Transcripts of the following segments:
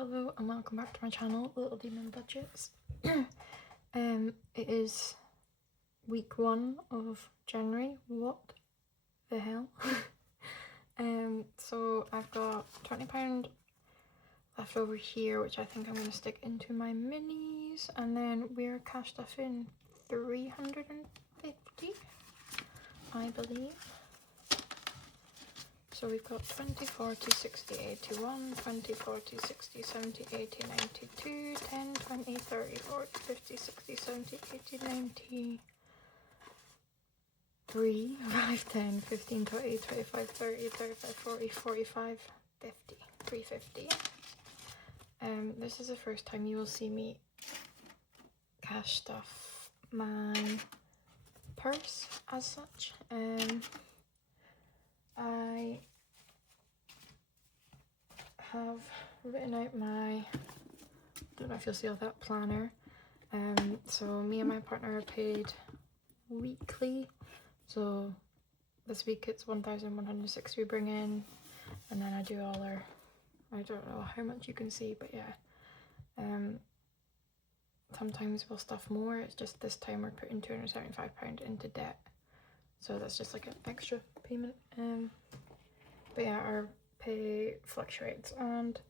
Hello and welcome back to my channel, Little Demon Budgets. It is week 1 of January. What the hell? So I've got £20 left over here, which I think I'm going to stick into my minis, and then we're cash stuffing 350, I believe. So we've got 20, 40, 60, 81, 20, 40, 60, 70, 80, 92, 10, 20, 30, 40, 50, 60, 70, 80, 93, 5, 10, 15, 20, 25, 30, 35, 40, 45, 50, 350. This is the first time you will see me cash stuff my purse as such. I have written out my, don't know if you'll see all that, planner. So me and my partner are paid weekly. So this week it's 1,160 we bring in, and then I do all our, I don't know how much you can see, but yeah. Sometimes we'll stuff more. It's just this time we're putting £275 into debt. So that's just like an extra payment. But yeah, our pay fluctuates, and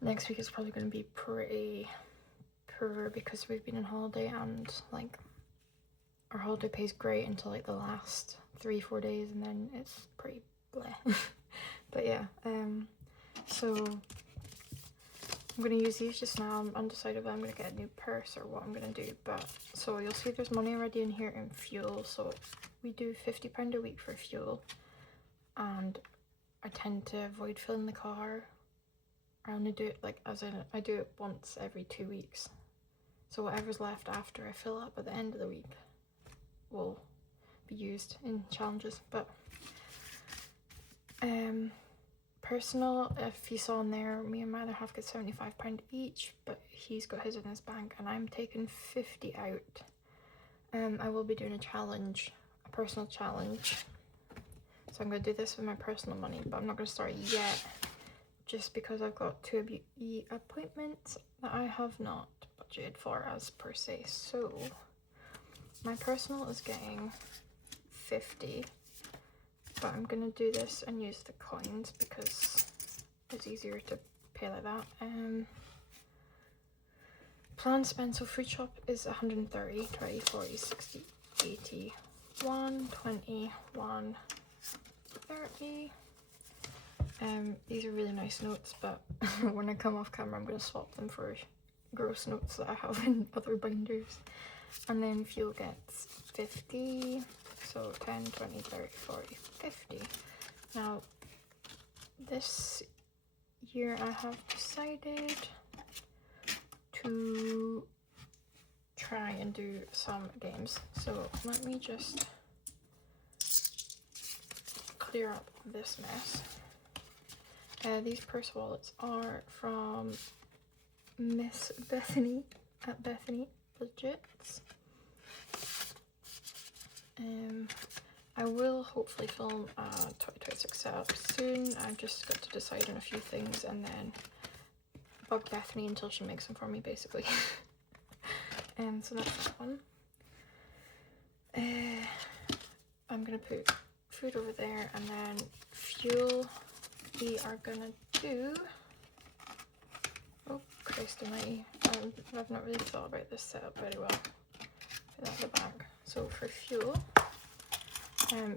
next week is probably going to be pretty poor because we've been on holiday, and like our holiday pay is great until like the last 3-4 days, and then it's pretty bleh. But yeah, so I'm going to use these just now. I'm undecided whether I'm going to get a new purse or what I'm going to do. But so you'll see there's money already in here in fuel. So we do £50 a week for fuel, and I tend to avoid filling the car. I only do it like I do it once every 2 weeks. So whatever's left after I fill up at the end of the week will be used in challenges. But personal, if you saw in there, me and my other half get £75 each, but he's got his in his bank and I'm taking 50 out. I will be doing a challenge, a personal challenge. So I'm going to do this with my personal money, but I'm not going to start yet, just because I've got 2 appointments that I have not budgeted for as per se. So my personal is getting 50, but I'm going to do this and use the coins because it's easier to pay like that. Plan spend, so food shop is 130, 20, 40, 60, 80, 120, 130. These are really nice notes, but when I come off camera I'm going to swap them for gross notes that I have in other binders. And then fuel gets 50, so 10, 20, 30, 40, 50. Now this year I have decided to try and do some games. So let me just clear up this mess. These purse wallets are from Miss Bethany at Bethany Budgets. I will hopefully film a 2026 setup soon. I've just got to decide on a few things and then bug Bethany until she makes them for me, basically. So that's that one. I'm gonna put food over there, and then fuel we are gonna do, oh Christ almighty, I've not really thought about this setup very well. Put that in the back. So for fuel,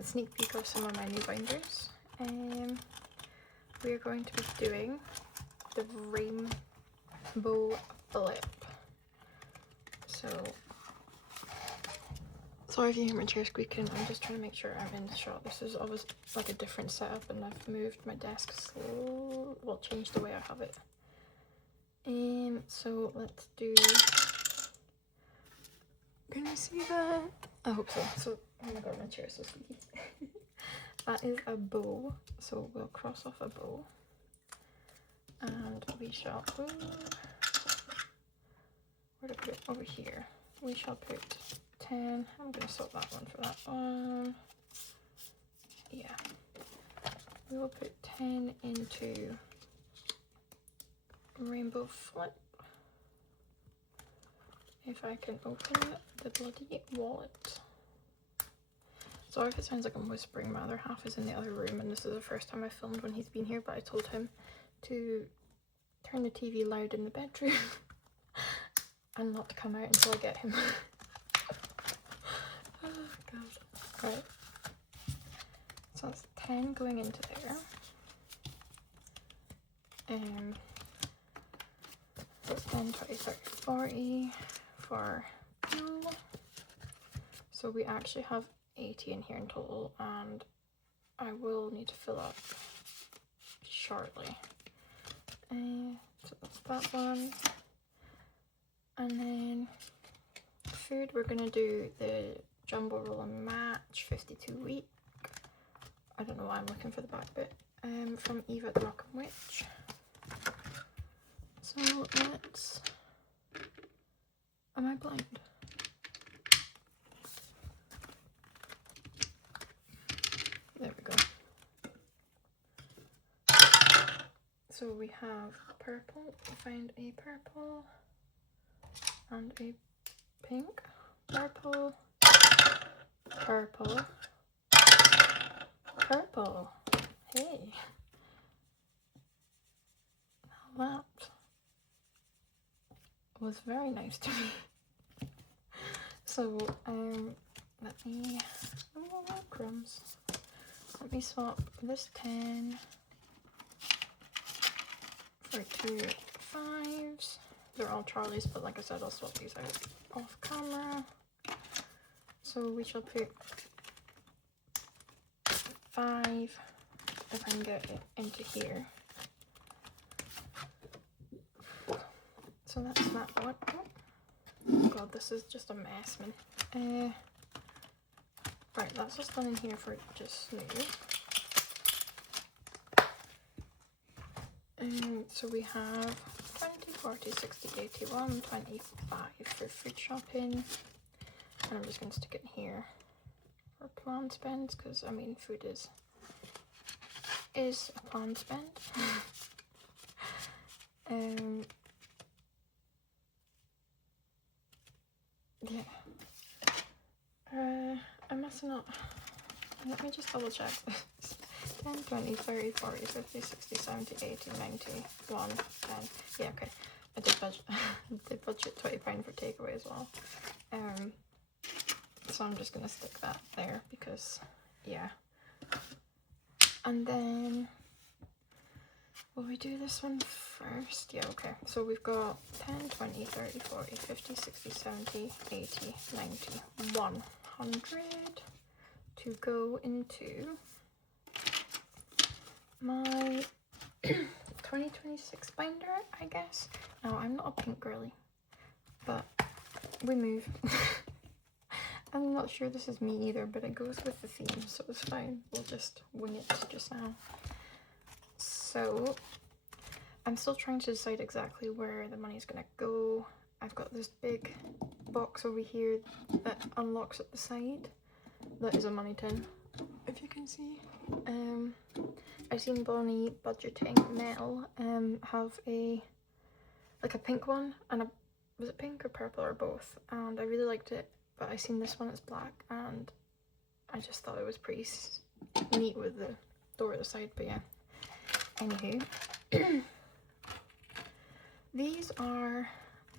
sneak peek of some of my new binders. We're going to be doing the Rainbow Blip. So sorry if you hear my chair squeaking, I'm just trying to make sure I'm in the shot. This is always like a different setup, and I've moved my desk well, changed the way I have it. So let's do, can you see that? I hope so. So, oh my god, my chair is so squeaky. That is a bow, so we'll cross off a bow, and we shall, where to put it? Over here. We shall put 10. I'm going to swap that one for that one. Yeah. We will put 10 into rainbow flip. If I can open it, the bloody wallet. Sorry if it sounds like I'm whispering, my other half is in the other room and this is the first time I filmed when he's been here, but I told him to turn the TV loud in the bedroom and not to come out until I get him. Oh god. Right. So that's 10 going into there. 10, 20, 30, 40 for fuel. So we actually have 80 in here in total, and I will need to fill up shortly. So that's that one. And then food, we're gonna do the Jumbo Roll and Match 52 week. I don't know why I'm looking for the back bit. From Eva the Rock and Witch. So let's. Am I blind? There we go. So we have purple. Find a purple and a pink. Purple. Purple. Purple. Hey. Now that was very nice to me. So, let me, oh, crumbs. Let me swap this 10 for 2 5s. They're all Charlies, but like I said, I'll swap these out off camera. So we shall put 5, if I can get it into here. So that's that one. Oh god, this is just a mess, man. Right, that's just done in here for just now. So we have 20, 40, 60, 81, 25 for food shopping. And I'm just going to stick it in here for planned spends, because I mean food is a planned spend. Yeah. I must not. Let me just double check this. 10, 20, 30, 40, 50, 60, 70, 80, 90, 1, 10. Yeah, okay. I did budget £20 for takeaway as well. So I'm just gonna stick that there because, yeah. And then, will we do this one first? Yeah, okay. So we've got 10, 20, 30, 40, 50, 60, 70, 80, 90, 100 to go into my 2026 binder, I guess. No, I'm not a pink girly, but we move. I'm not sure this is me either, but it goes with the theme, so it's fine. We'll just wing it just now. So I'm still trying to decide exactly where the money's gonna go. I've got this big box over here that unlocks at the side. That is a money tin, if you can see. I've seen Bonnie Budgeting Mel have a pink one, and was it pink or purple or both? And I really liked it, but I seen this one that's black, and I just thought it was pretty neat with the door at the side. But yeah, anywho. These are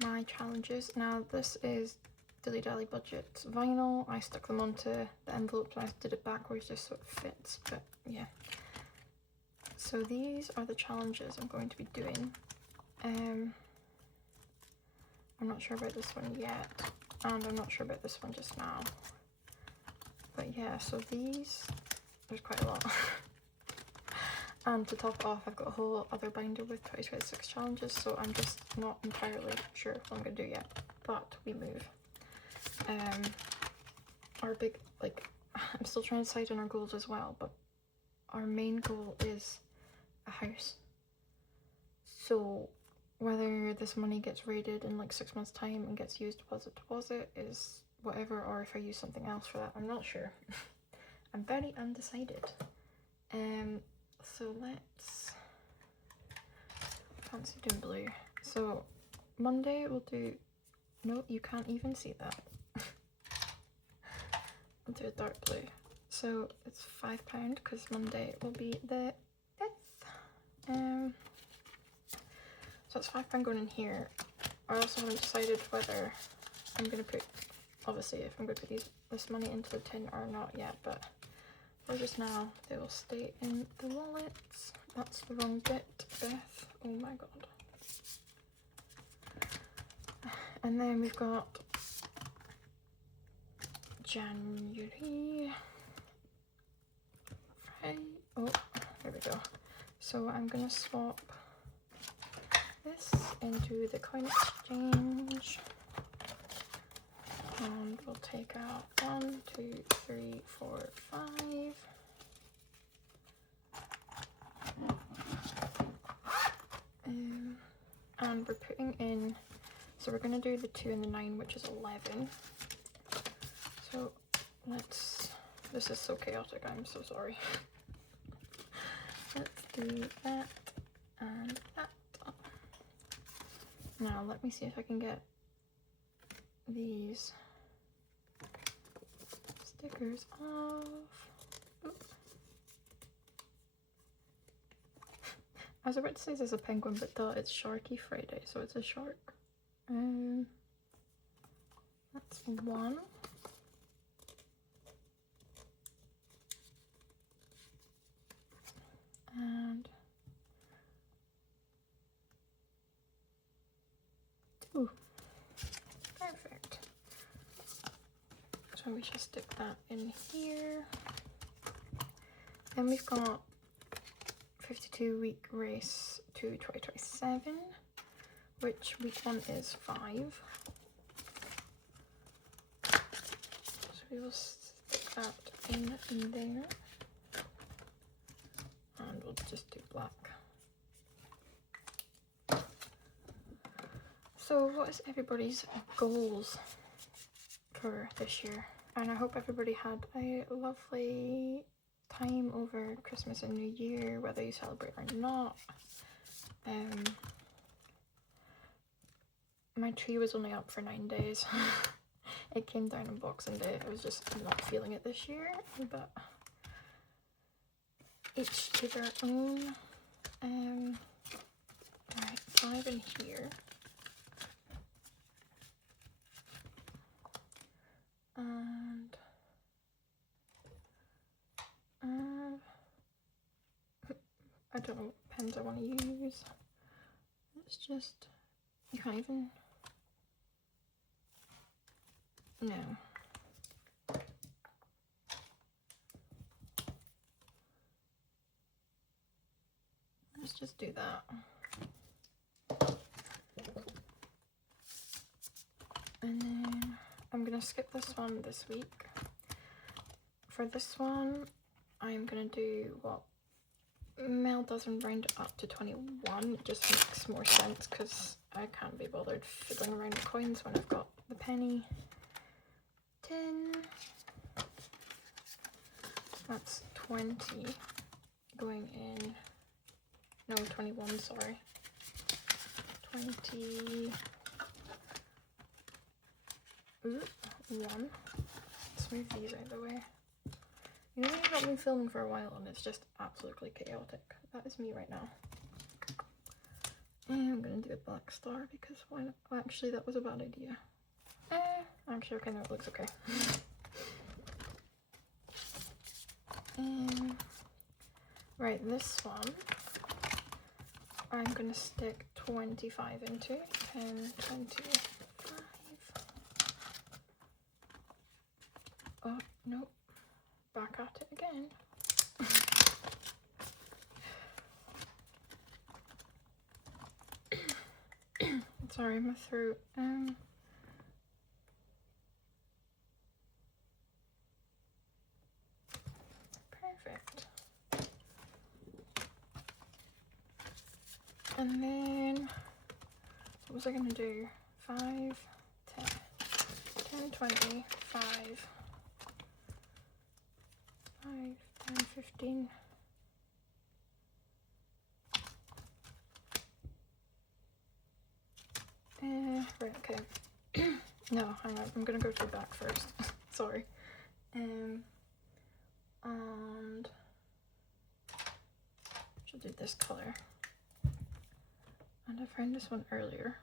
my challenges. Now this is Dilly Dally Budget vinyl. I stuck them onto the envelope and I did it backwards just so it fits, but yeah. So these are the challenges I'm going to be doing. I'm not sure about this one yet, and I'm not sure about this one just now. But yeah, so these, there's quite a lot. And to top it off, I've got a whole other binder with 2026 challenges, so I'm just not entirely sure what I'm going to do yet, but we move. Our big, I'm still trying to decide on our goals as well, but our main goal is a house. So whether this money gets raided in like 6 months time and gets used deposit is whatever, or if I use something else for that, I'm not sure. I'm very undecided. So let's fancy doing blue. So Monday we'll do, no, you can't even see that. I'll do a dark blue. So it's £5 because Monday will be the 5th. So it's £5 going in here. I also haven't decided whether I'm going to put, obviously if I'm going to put this money into the tin or not yet, but for just now they will stay in the wallets. That's the wrong bit, Beth. Oh my god. And then we've got January. Oh, there we go. So I'm gonna swap this into the coin exchange. And we'll take out 1, 2, 3, 4, 5. And we're putting in, so we're going to do the 2 and the 9, which is 11. So let's, this is so chaotic, I'm so sorry. Let's do that and that. Now let me see if I can get these stickers off. Oop. I was about to say this is a penguin, but duh, it's Sharky Friday, so it's a shark. That's 1. And 2. Perfect. So we just stick that in here. Then we've got 52-week race to 2027, which week 1 is 5. So we will stick that in there. And we'll just do black. So what is everybody's goals for this year? And I hope everybody had a lovely time over Christmas and New Year, whether you celebrate or not. My tree was only up for 9 days. It came down on Boxing Day. I was just not feeling it this year, but each to their own. Right, 5 in here. And I don't know what pens I want to use. It's just, you can't even, no. Let's just do that. And then I'm gonna skip this one this week. For this one, I'm gonna do what Mel does and round it up to 21. It just makes more sense because I can't be bothered fiddling around with coins when I've got the penny. 10. That's 20 going in. No, 21, sorry. 20. Ooh, 1. Let's move these out of the way. You know when you've not been filming for a while and it's just absolutely chaotic? That is me right now. And I'm gonna do a black star because why not? Oh, actually, that was a bad idea. Actually, okay, no, it looks okay. Right, this one, I'm gonna stick 25 into. 10, 25. Oh, nope. Back at it again. Sorry, my throat. Perfect. And then, what was I gonna do? 5, 10, 10, 20, 5, 5, 10, 15. Okay. No, hang on. I'm gonna go to the back first. Sorry. And should do this color. And I found this one earlier.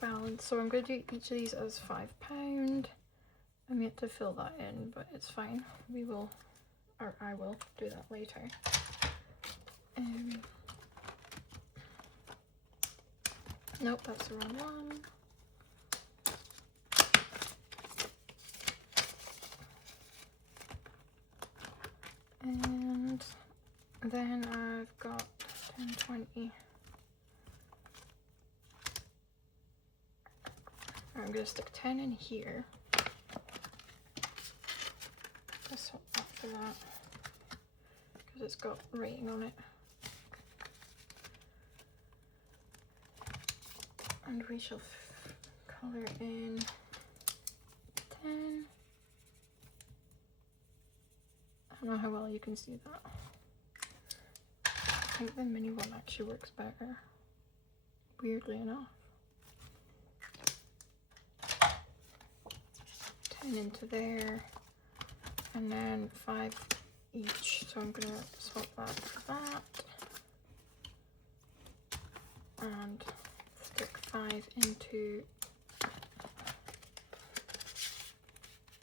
Balance. So I'm gonna do each of these as £5. I'm yet to fill that in, but it's fine. We will, or I will do that later. Nope, that's the wrong one. And then I've got 10, 20. I'm gonna stick 10 in here. Let's swap that for that because it's got writing on it. And we shall color in 10. I don't know how well you can see that. I think the mini one actually works better, weirdly enough. 10 into there, and then 5 each. So I'm gonna swap that for that, and stick 5 into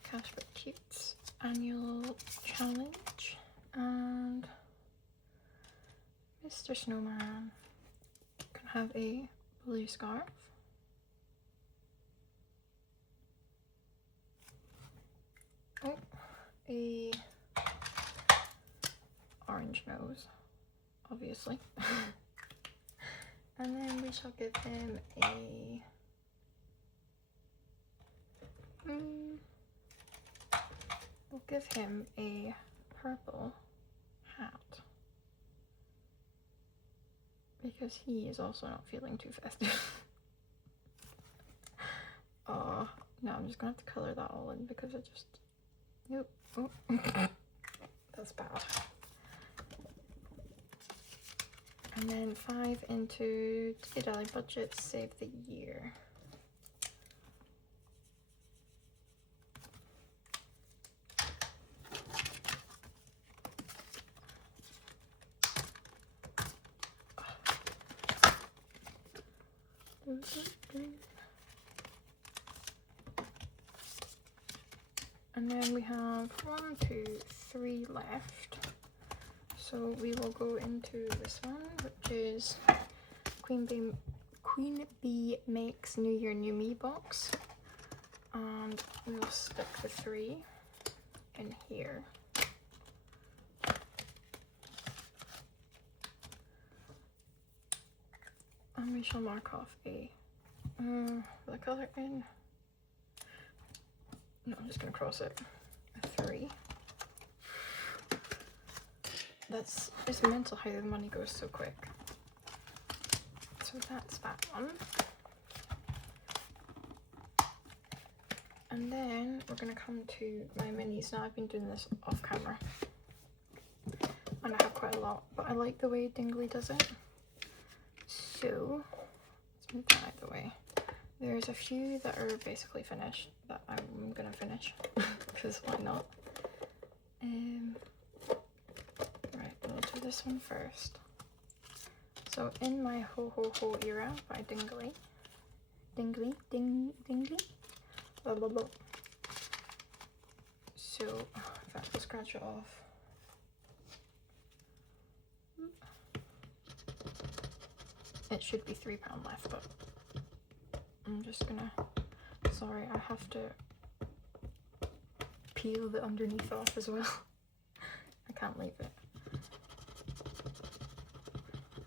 Cash for Cutes annual challenge, and Mr. Snowman can have a blue scarf. Oh, a orange nose, obviously. And then we shall give him a we'll give him a purple hat because he is also not feeling too festive. Oh no, I'm just gonna have to color that all in because it just nope. Oh. That's bad. And then 5 into Daily Budget, Save the Year. And then we have 1, 2, 3 left. So we will go into this one, which is Queen Bee Makes New Year New Me box. And we'll stick the 3 in here. And we shall mark off a the color in. No, I'm just gonna cross it. A 3. It's mental how the money goes so quick. So that's that one. And then we're gonna come to my minis. Now I've been doing this off camera. And I have quite a lot, but I like the way Dingley does it. So let's move that out of the way. There's a few that are basically finished that I'm gonna finish because why not? Right, we'll do this one first. So in my Ho Ho Ho era by Dingley, blah blah blah. So if I will scratch it off. It should be £3 left, but I'm just gonna, sorry, I have to peel the underneath off as well. I can't leave it.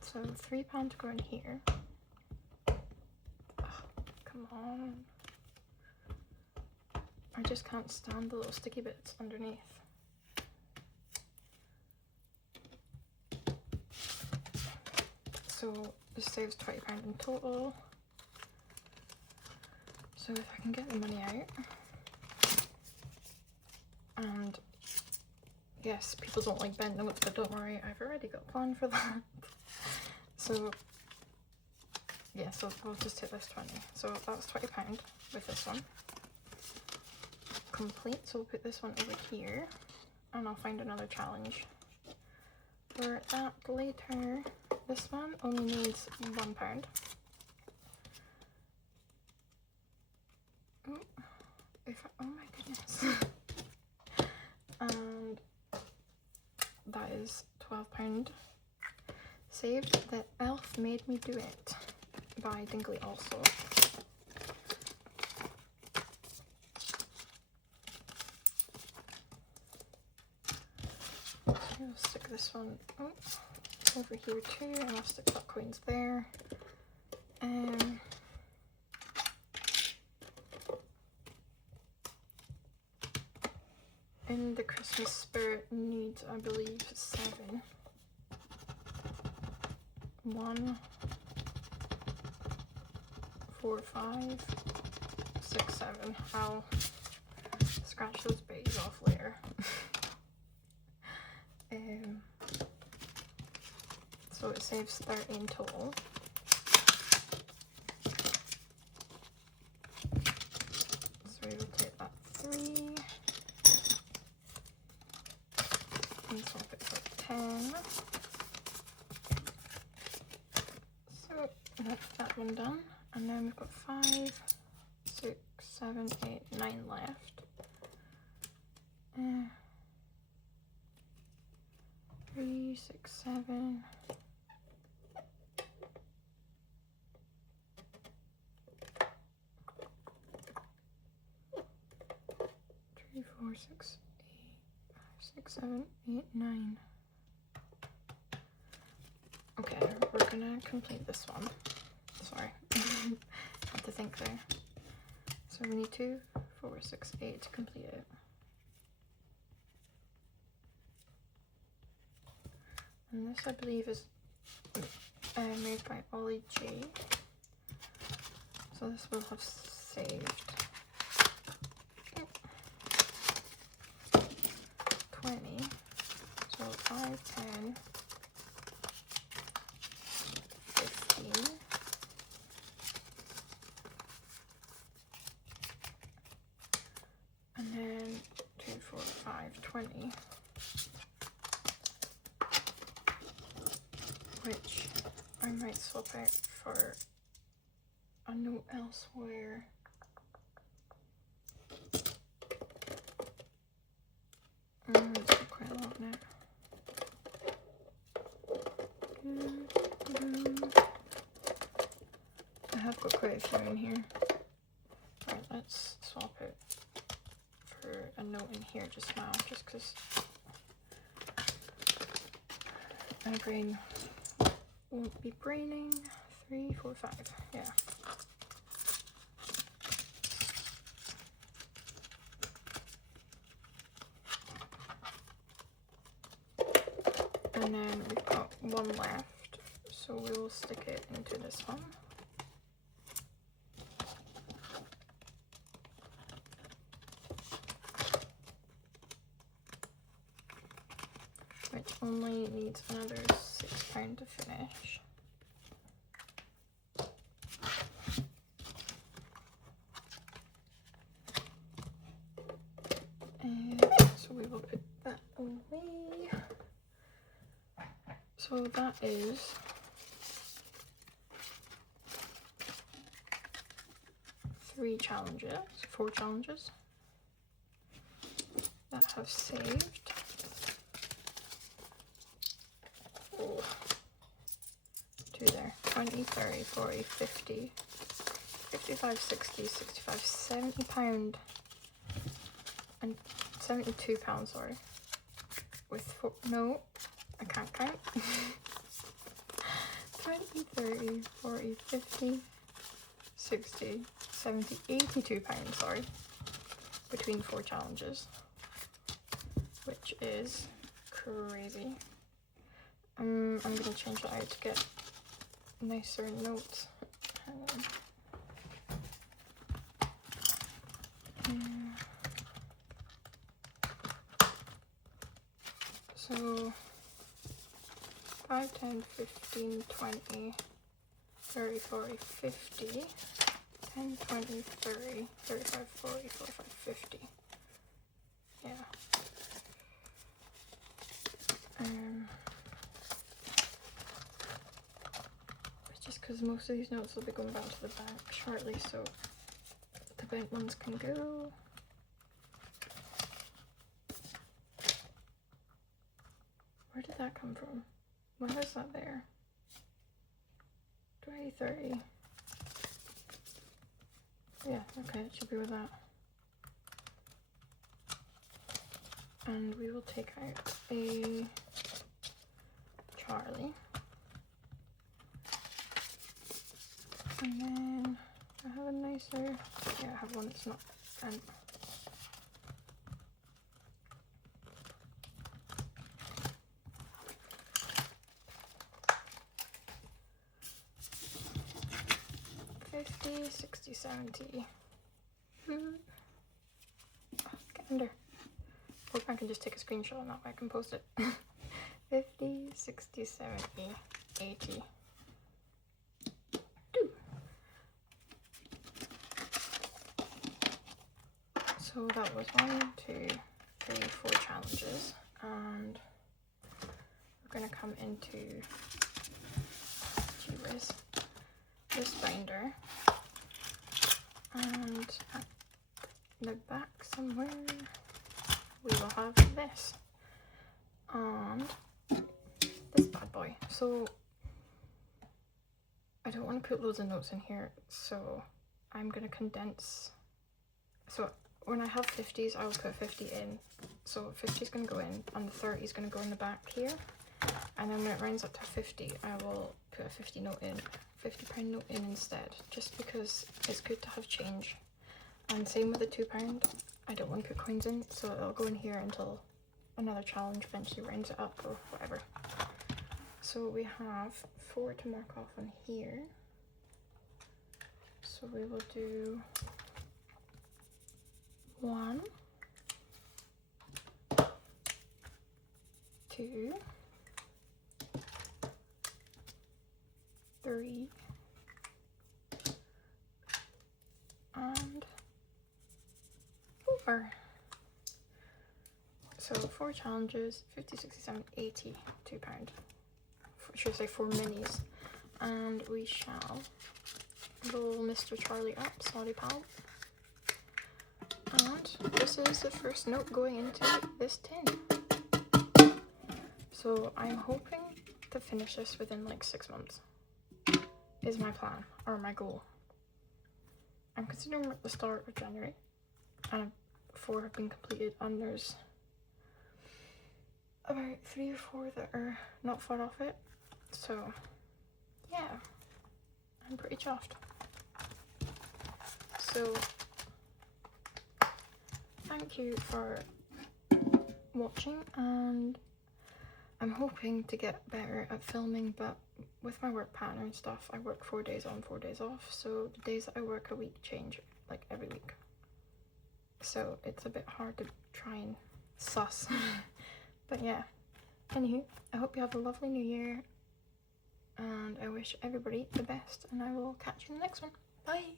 So £3 to go in here. Oh, come on. I just can't stand the little sticky bits underneath. So this saves £20 in total. So if I can get the money out, and yes, people don't like bent notes, but don't worry, I've already got a plan for that. So yeah, so we'll just hit this 20. So that was £20 with this one. Complete, so we'll put this one over here and I'll find another challenge for that later. This one only needs £1. Oh, oh my goodness. And that is £12 saved. The elf made me do it by Dingley also. I'll stick this one over here too, and I'll stick that coins there. In the Christmas spirit needs, I believe, 7. 1, 4, 5, 6, 7. I'll scratch those babies off later. So it saves 13 total. So we will take that 3 and swap it for 10. So that's that one done. And then we've got 5, 6, 7, 8, 9 left. 3, 6, 7. 3, 4, 6, 8, 5, 6, 7, 8, 9. Okay, we're gonna complete this one. Sorry, have to think there. So we need 2, 4, 6, 8 to complete it. And this, I believe, is made by Ollie G. So this will have saved 20. So 5, 10, 15. And then 2, 4, 5, 20. Which I might swap out for a note elsewhere. It's quite a lot now. I have got quite a few in here. Right, let's swap it for a note in here just now, just because my brain won't be braining. 3, 4, 5, yeah. And then we've got one left, so we will stick it into this one. Which only needs another £6 to finish. So we will put that away. So that is 3 challenges, 4 challenges that have saved. Oh, 2 there. 20, 30, 40, 50, 55, 60, 65, £70 and £72, sorry. With 4, no, I can't count. 20, 30, 40, 50, 60, 70, £82, sorry, between 4 challenges, which is crazy. I'm gonna change that out to get nicer notes. Hang on. So 5, 10, 15, 20, 30, 40, 50, 10, 20, 30, 35, 40, 45, 50. Yeah. It's just because most of these notes will be going back to the bank shortly, so the bent ones can go. Where did that come from? Why is that there? 20, 30. Yeah, okay, it should be with that. And we will take out a Charlie. And then I have a nicer, yeah, I have one that's not bent. $50, $60, $70. Get under. Hope I can just take a screenshot and that way I can post it. 50, 60, 70, 80. So that was 1, 2, 3, 4 challenges, and we're going to come into this binder, and at the back somewhere we will have this and this bad boy. So I don't want to put loads of notes in here, so I'm going to condense. So when I have 50s, I will put 50 in. So 50 is going to go in, and the 30 is going to go in the back here. And then when it rounds up to 50, I will put a 50 note in, £50 note in instead, just because it's good to have change. And same with the £2, I don't want to put coins in, so it'll go in here until another challenge eventually rounds it up or whatever. So we have 4 to mark off on here. So we will do 1, 2, 3, and 4. So 4 challenges, 50, 60, 70, 80, £2. Should I say 4 minis. And we shall roll Mr. Charlie up, sorry pal. And this is the first note going into this tin. So I'm hoping to finish this within like 6 months, is my plan, or my goal. I'm considering we're at the start of January, and 4 have been completed, and there's about 3 or 4 that are not far off it. So yeah, I'm pretty chuffed. So thank you for watching, and I'm hoping to get better at filming, but with my work pattern and stuff, I work 4 days on, 4 days off, so the days that I work a week change like every week. So it's a bit hard to try and suss. But yeah, anywho, I hope you have a lovely new year, and I wish everybody the best, and I will catch you in the next one. Bye!